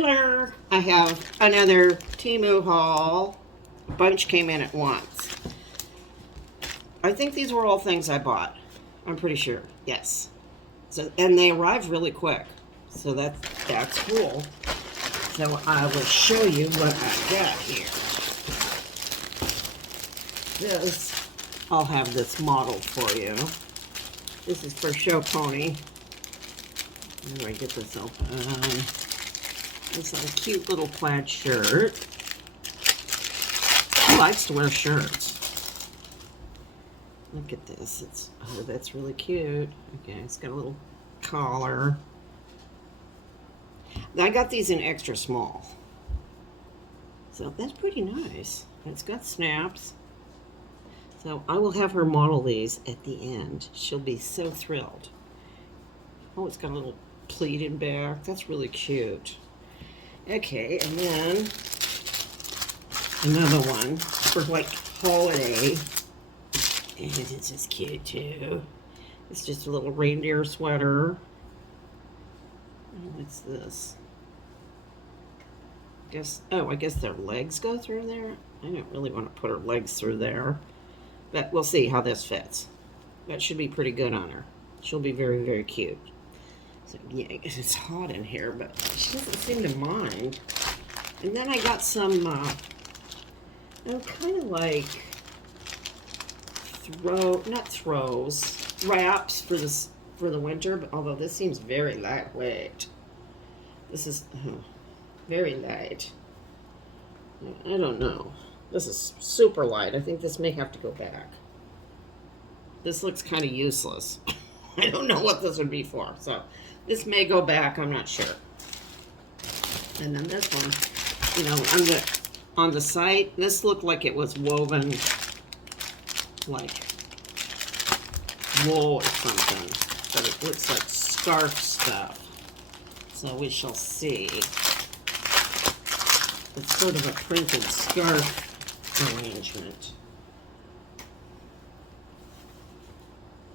Spoiler! I have another Temu haul. A bunch came in at once. I think these were all things I bought. I'm pretty sure. Yes. So, and they arrived really quick. So that's cool. So I will show you what I got here. I'll have this model for you. This is for Show Pony. How do I get this open? It's a cute little plaid shirt. He likes to wear shirts. Look at this. Oh, that's really cute. Okay, it's got a little collar. I got these in extra small. So that's pretty nice. It's got snaps. So I will have her model these at the end. She'll be so thrilled. Oh, it's got a little pleated back. That's really cute. Okay, and then another one for like holiday. And it's just cute too. It's just a little reindeer sweater. What's this? I guess their legs go through there. I don't really want to put her legs through there. But we'll see how this fits. That should be pretty good on her. She'll be very, very cute. So, yeah, it's hot in here, but she doesn't seem to mind. And then I got some, kind of like wraps for the winter, but although this seems very lightweight. This is very light. I don't know. This is super light. I think this may have to go back. This looks kind of useless. I don't know what this would be for. So this may go back. I'm not sure. And then this one, you know, on the site, this looked like it was woven like wool or something. But it looks like scarf stuff. So we shall see. It's sort of a printed scarf arrangement.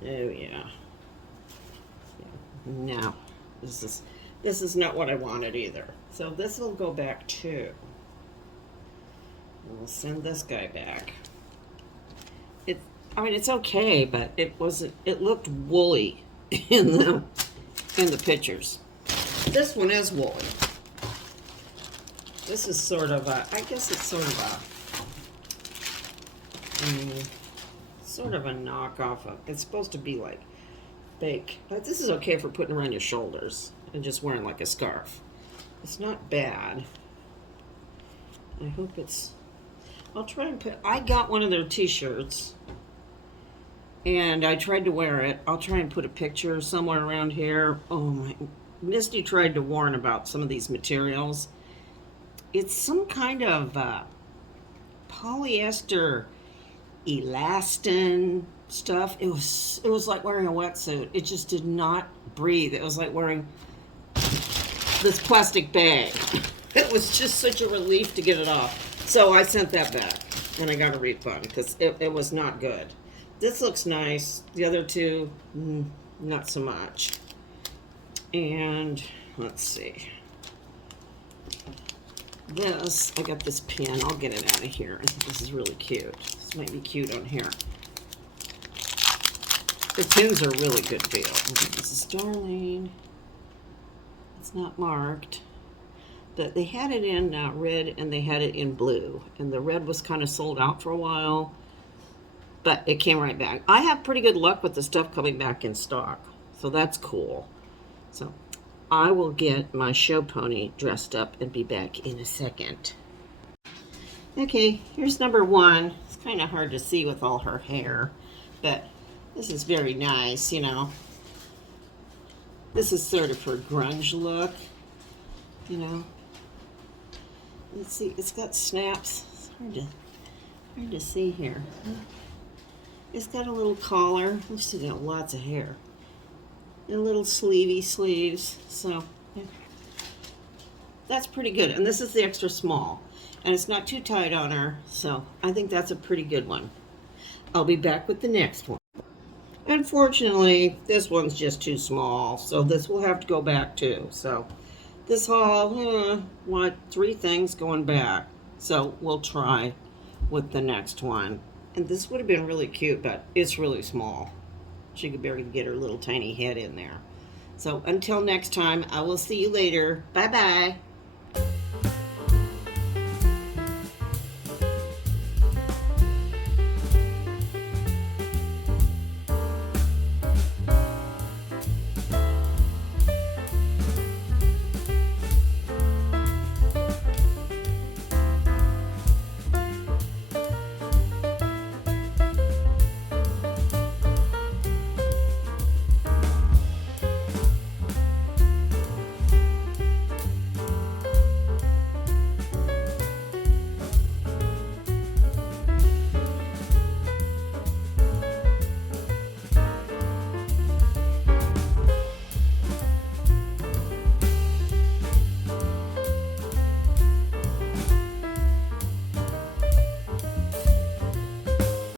Oh yeah. No, this is not what I wanted either. So this will go back too. We'll send this guy back. I mean, it's okay, but it looked woolly in the pictures. This one is woolly. This is sort of I guess it's sort of a knockoff of, it's supposed to be like fake, but this is okay for putting around your shoulders and just wearing like a scarf. It's not bad. I hope I'll try and I got one of their t-shirts and I tried to wear it. I'll try and put a picture somewhere around here. Oh my, Misty tried to warn about some of these materials. It's some kind of polyester elastin stuff. It was like wearing a wetsuit. It just did not breathe. It was like wearing this plastic bag. It was just such a relief to get it off. So I sent that back and I got a refund because it was not good. This looks nice. The other two, not so much. And let's see. This, I got this pin. I'll get it out of here. I think this is really cute. This might be cute on here. The pins are really good deal. This is Darlene. It's not marked. But they had it in red and they had it in blue. And the red was kind of sold out for a while. But it came right back. I have pretty good luck with the stuff coming back in stock. So that's cool. So I will get my show pony dressed up and be back in a second. Okay, here's number one. It's kind of hard to see with all her hair, but this is very nice, you know. This is sort of her grunge look, you know. Let's see, it's got snaps. It's hard to see here. It's got a little collar. She's got lots of hair. And little sleevey sleeves, so yeah. That's pretty good. And this is the extra small, and it's not too tight on her, so I think that's a pretty good one. I'll be back with the next one. Unfortunately, this one's just too small, so this will have to go back too. So This haul, what, 3 things going back. So we'll try with the next one. And this would have been really cute, but it's really small. She could barely get her little tiny head in there. So until next time, I will see you later. Bye-bye.